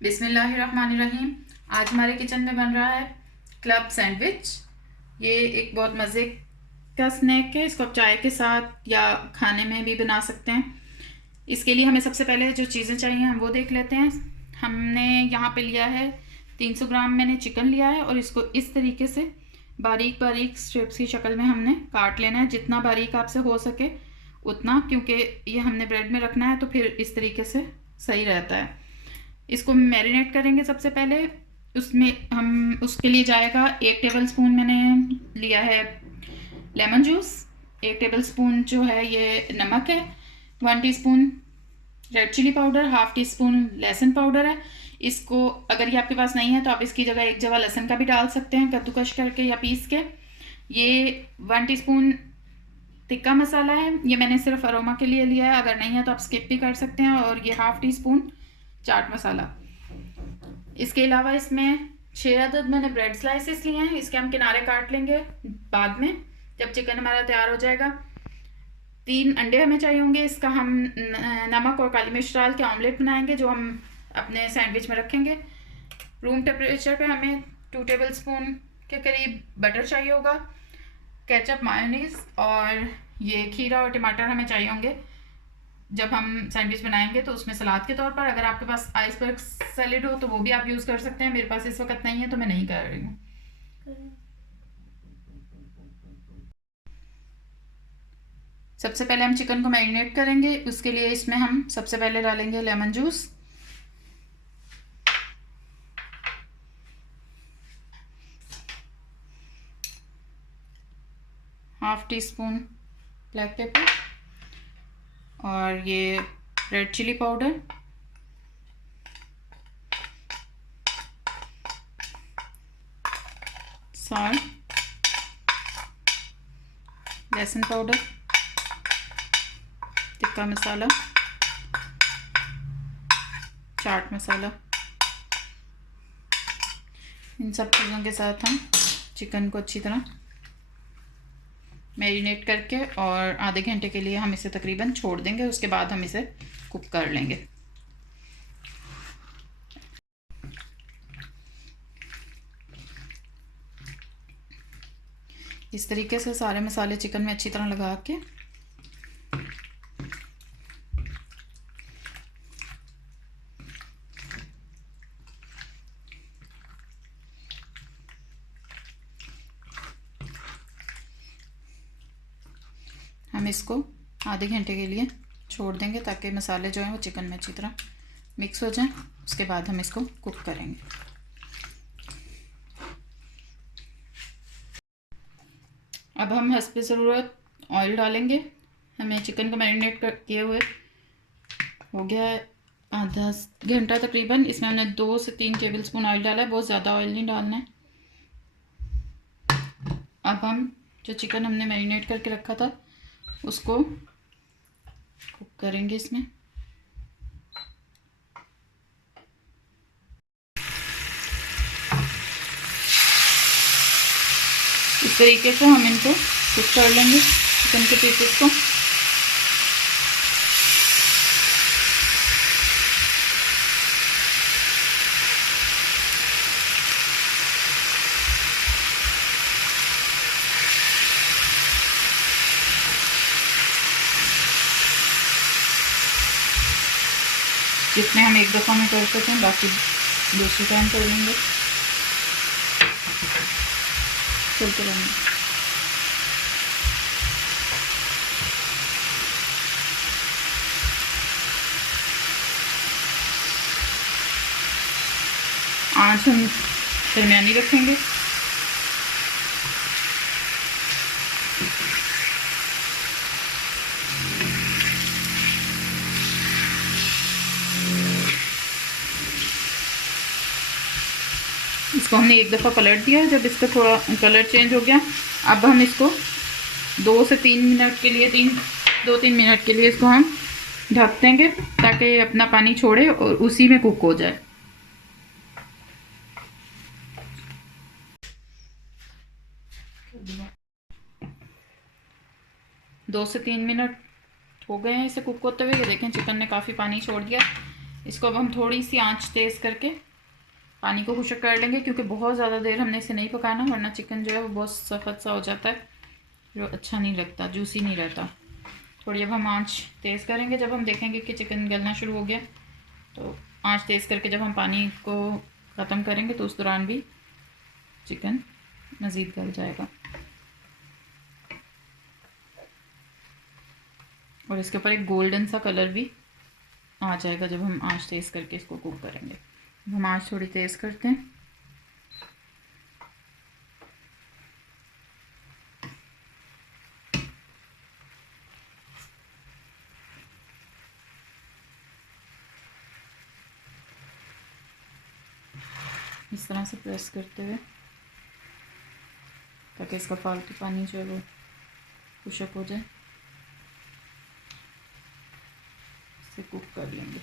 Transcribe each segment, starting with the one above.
बिस्मिल्लाहिर्रहमानिर्रहीम। आज हमारे किचन में बन रहा है क्लब सैंडविच। ये एक बहुत मज़े का स्नैक है। इसको आप चाय के साथ या खाने में भी बना सकते हैं। इसके लिए हमें सबसे पहले जो चीज़ें चाहिए हम वो देख लेते हैं। हमने यहाँ पे लिया है 300 ग्राम मैंने चिकन लिया है और इसको इस तरीके से बारीक बारीक स्ट्रिप्स की शक्ल में हमने काट लेना है, जितना बारीक आपसे हो सके उतना, क्योंकि ये हमने ब्रेड में रखना है तो फिर इस तरीके से सही रहता है। इसको मैरिनेट करेंगे सबसे पहले। उसमें हम उसके लिए जाएगा 1 टेबल स्पून मैंने लिया है लेमन जूस, 1 टेबल स्पून जो है ये नमक है, 1 teaspoon red chilli powder, half teaspoon लहसुन पाउडर है। इसको अगर ये आपके पास नहीं है तो आप इसकी जगह एक जगह लहसुन का भी डाल सकते हैं कद्दूकश करके या पीस के। ये 1 टीस्पून टिक्का मसाला है, ये मैंने सिर्फ अरोमा के लिए लिया है, अगर नहीं है तो आप स्किप भी कर सकते हैं। और ये half tea spoon chaat masala. इसके अलावा इसमें 6 अदद मैंने ब्रेड स्लाइसेस लिए हैं, इसके हम किनारे काट लेंगे बाद में जब चिकन हमारा तैयार हो जाएगा। 3 अंडे हमें चाहिए होंगे। इसका हम नमक और काली मिर्च डाल के ऑमलेट बनाएंगे जो हम अपने सैंडविच में रखेंगे। रूम टेम्परेचर पे हमें 2 टेबल स्पून के करीब बटर चाहिए होगा, केचप, मायोनीज और ये खीरा और टमाटर हमें चाहिए होंगे जब हम सैंडविच बनाएंगे तो उसमें सलाद के तौर पर। अगर आपके पास आइसबर्ग सैलेड हो तो वो भी आप यूज़ कर सकते हैं, मेरे पास इस वक्त नहीं है तो मैं नहीं कर रही हूँ। सबसे पहले हम चिकन को मैरिनेट करेंगे, उसके लिए इसमें हम सबसे पहले डालेंगे lemon juice, half tea spoon black pepper और ये रेड चिली पाउडर, सॉल्ट, लहसुन पाउडर, टिक्का मसाला, चाट मसाला। इन सब चीज़ों के साथ हम चिकन को अच्छी तरह मैरिनेट करके और आधे घंटे के लिए हम इसे तकरीबन छोड़ देंगे। उसके बाद हम इसे कुक कर लेंगे। इस तरीके से सारे मसाले चिकन में अच्छी तरह लगा के हम इसको आधे घंटे के लिए छोड़ देंगे ताकि मसाले जो हैं वो चिकन में अच्छी तरह मिक्स हो जाएं। उसके बाद हम इसको कुक करेंगे। अब हम हस्ब ज़रूरत ऑयल डालेंगे। हमें चिकन को मैरिनेट कर किए हुए हो गया है आधा घंटा तकरीबन। इसमें हमने 2 से 3 टेबल स्पून ऑयल डाला है, बहुत ज़्यादा ऑयल नहीं डालना है। अब हम जो चिकन हमने मैरिनेट करके रखा था उसको कुक करेंगे इसमें। इस तरीके से हम इनको कुक कर लेंगे चिकन के पीसेस को। जितने हम एक दफ़ा में कर सकें बाकी दूसरी टाइम कर लेंगे, चलते रहेंगे। आँच हम दरमियानी रखेंगे। इसको हमने एक दफ़ा पलट दिया। जब इसका थोड़ा कलर चेंज हो गया अब हम इसको 2 से 3 मिनट के लिए 2-3 मिनट के लिए इसको हम ढक देंगे ताकि अपना पानी छोड़े और उसी में कुक हो जाए। 2 से 3 मिनट हो गए हैं इसे कुक होते हुए। ये देखें चिकन ने काफ़ी पानी छोड़ दिया। इसको अब हम थोड़ी सी आंच तेज़ करके पानी को खुश्क कर लेंगे, क्योंकि बहुत ज़्यादा देर हमने इसे नहीं पकाना, वरना चिकन जो है वो बहुत सख्त सा हो जाता है, जो अच्छा नहीं लगता, जूसी नहीं रहता। थोड़ी अब हम आंच तेज़ करेंगे। जब हम देखेंगे कि चिकन गलना शुरू हो गया तो आंच तेज़ करके जब हम पानी को ख़त्म करेंगे तो उस दौरान भी चिकन मज़ीद गल जाएगा। और इसके ऊपर एक गोल्डन सा कलर भी आ जाएगा जब हम आंच तेज़ करके इसको कुक करेंगे। हम आंच थोड़ी तेज़ करते हैं। इस तरह से प्रेस करते हुए, ताकि इसका फालतू पानी जो है वो खुश्क हो जाए। इसे कुक कर लेंगे।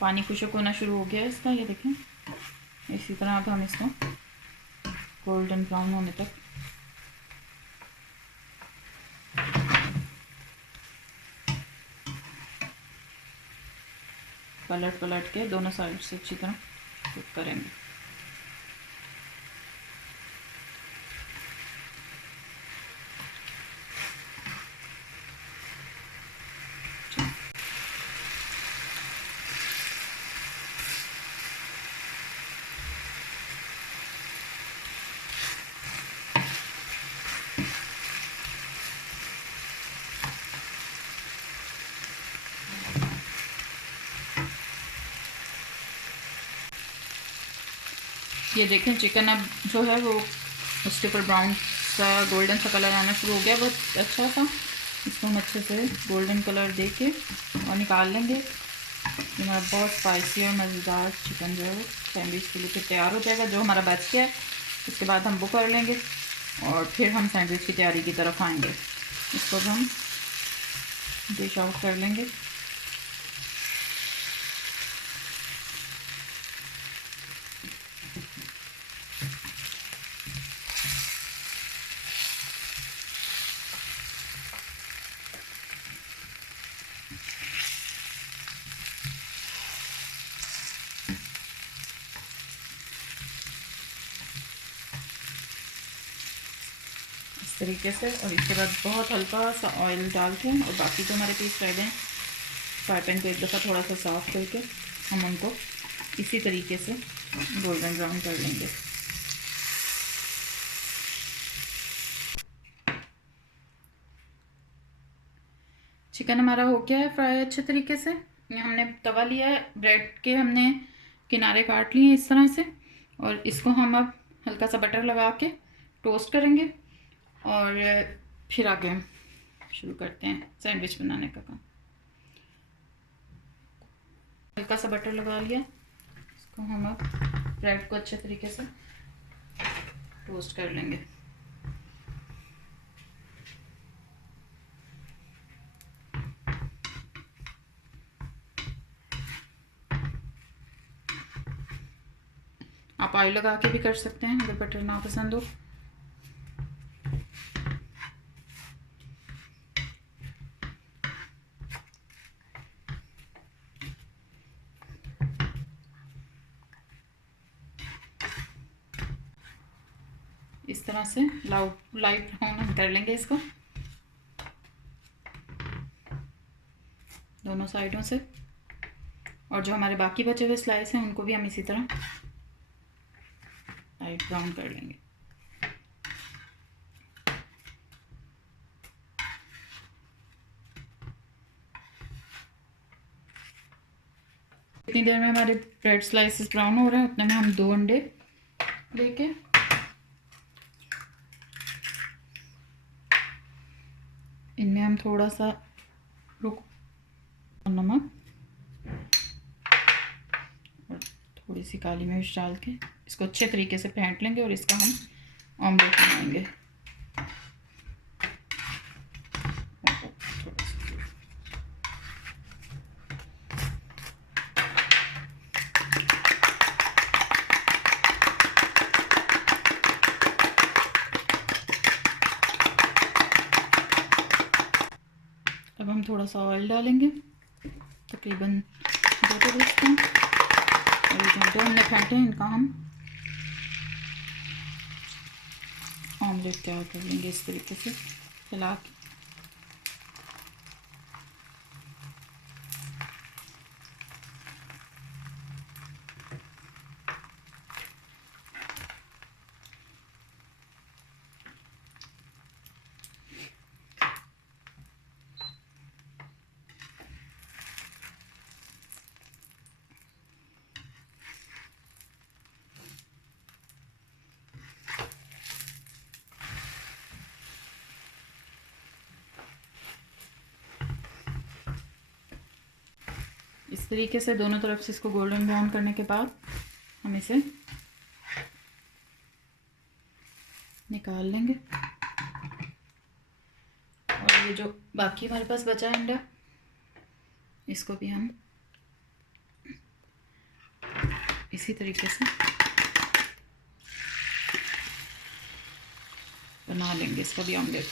पानी खुश्क होना शुरू हो गया है इसका, ये देखें। इसी तरह अब हम इसको गोल्डन ब्राउन होने तक पलट के दोनों साइड से अच्छी तरह कुक करेंगे। ये देखें चिकन अब जो है वो उसके ऊपर ब्राउन सा गोल्डन सा कलर आना शुरू हो गया, बहुत अच्छा सा। इसको हम अच्छे से गोल्डन कलर दे के और निकाल लेंगे। ये हमारा बहुत स्पाइसी और मज़ेदार चिकन जो है वो सैंडविच के लिए फिर तैयार हो जाएगा। जो हमारा बच गया है उसके बाद हम वो कर लेंगे और फिर हम सैंडविच की तैयारी की तरफ आएंगे। इसको हम डिश आउट कर लेंगे। तरीके से, और इसके बाद बहुत हल्का सा ऑयल डाल के और बाकी जो हमारे पीस रह गए हैं फ्राई पैन को एक दफ़ा थोड़ा सा साफ़ करके हम उनको इसी तरीके से गोल्डन ब्राउन कर लेंगे। चिकन हमारा हो गया है फ्राई अच्छे तरीके से। ये हमने तवा लिया है, ब्रेड के हमने किनारे काट लिए इस तरह से, और इसको हम अब हल्का सा बटर लगा के टोस्ट करेंगे और फिर आगे हम शुरू करते हैं सैंडविच बनाने का काम। हल्का सा बटर लगा लिया, इसको हम अब ब्रेड को अच्छे तरीके से टोस्ट कर लेंगे। आप ऑयल लगा के भी कर सकते हैं अगर बटर ना पसंद हो। इस तरह से लाइट ब्राउन हम कर लेंगे इसको दोनों साइडों से, और जो हमारे बाकी बचे हुए स्लाइस हैं उनको भी हम इसी तरह लाइट ब्राउन कर लेंगे। इतनी देर में हमारे ब्रेड स्लाइसेस ब्राउन हो रहे हैं, उतने में हम 2 अंडे लेके इनमें हम थोड़ा सा नमक और थोड़ी सी काली मिर्च डाल के इसको अच्छे तरीके से फेंट लेंगे और इसका हम ऑमलेट बनाएंगे। हम थोड़ा सा ऑयल डालेंगे, तकरीबन 2 टेबलस्पून। और ये जो हमने फेंटे हैं इनका हम ऑमलेट तैयार कर लेंगे इस तरीके से फैला के। इस तरीके से दोनों तरफ से इसको गोल्डन ब्राउन करने के बाद हम इसे निकाल लेंगे। और ये जो बाकी हमारे पास बचा है अंडा, इसको भी हम इसी तरीके से बना लेंगे, इसका भी ऑमलेट।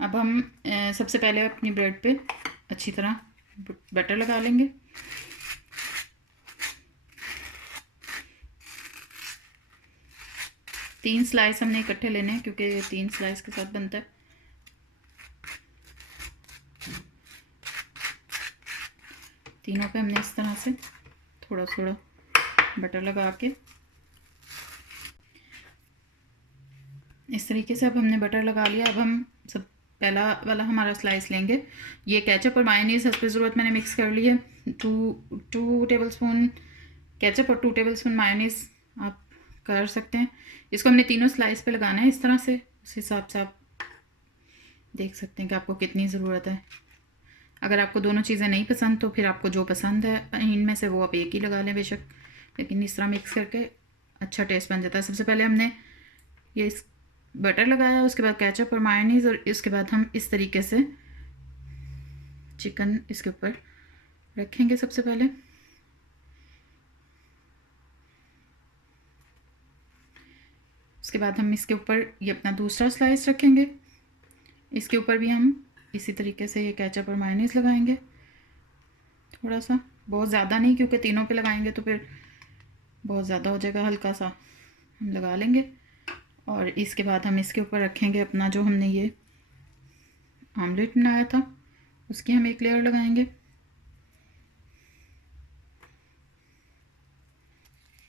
अब हम सबसे पहले अपनी ब्रेड पे अच्छी तरह बटर लगा लेंगे। तीन स्लाइस हमने इकट्ठे लेने हैं क्योंकि 3 स्लाइस के साथ बनता है। तीनों पे हमने इस तरह से थोड़ा थोड़ा बटर लगा के इस तरीके से अब हमने बटर लगा लिया। अब हम सब पहला वाला हमारा स्लाइस लेंगे। ये केचप और मायोनीज़ हस्ब ज़रूरत मैंने मिक्स कर ली है। 2 टेबलस्पून केचप और 2 टेबलस्पून मायोनीज़ आप कर सकते हैं। इसको हमने तीनों स्लाइस पे लगाना है इस तरह से। उस हिसाब से आप देख सकते हैं कि आपको कितनी ज़रूरत है। अगर आपको दोनों चीज़ें नहीं पसंद तो फिर आपको जो पसंद है इनमें से वो आप एक ही लगा लें बेशक, लेकिन इस तरह मिक्स करके अच्छा टेस्ट बन जाता है। सबसे पहले हमने ये बटर लगाया, उसके बाद केचप और मायोनीज़, और इसके बाद हम इस तरीके से चिकन इसके ऊपर रखेंगे सबसे पहले। उसके बाद हम इसके ऊपर ये अपना दूसरा स्लाइस रखेंगे। इसके ऊपर भी हम इसी तरीके से ये केचप और मायोनीज़ लगाएंगे, थोड़ा सा, बहुत ज़्यादा नहीं क्योंकि तीनों पे लगाएंगे तो फिर बहुत ज़्यादा हो जाएगा, हल्का सा हम लगा लेंगे। और इसके बाद हम इसके ऊपर रखेंगे अपना जो हमने ये ऑमलेट बनाया था उसकी हम एक लेयर लगाएंगे।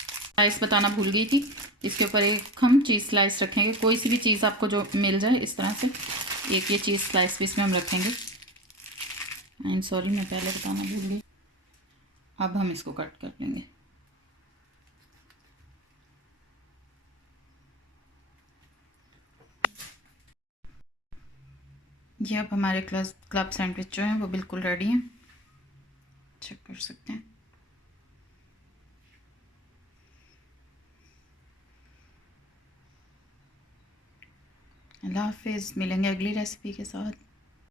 स्लाइस बताना भूल गई थी, इसके ऊपर एक हम चीज़ स्लाइस रखेंगे, कोई सी भी चीज़ आपको जो मिल जाए इस तरह से। एक ये चीज़ स्लाइस भी इसमें हम रखेंगे। आई एम सॉरी, मैं पहले बताना भूल गई। अब हम इसको कट कर लेंगे। ये अब हमारे क्लब सैंडविच जो हैं वो बिल्कुल रेडी हैं, चेक कर सकते हैं। अल्लाह हाफिज़, मिलेंगे अगली रेसिपी के साथ।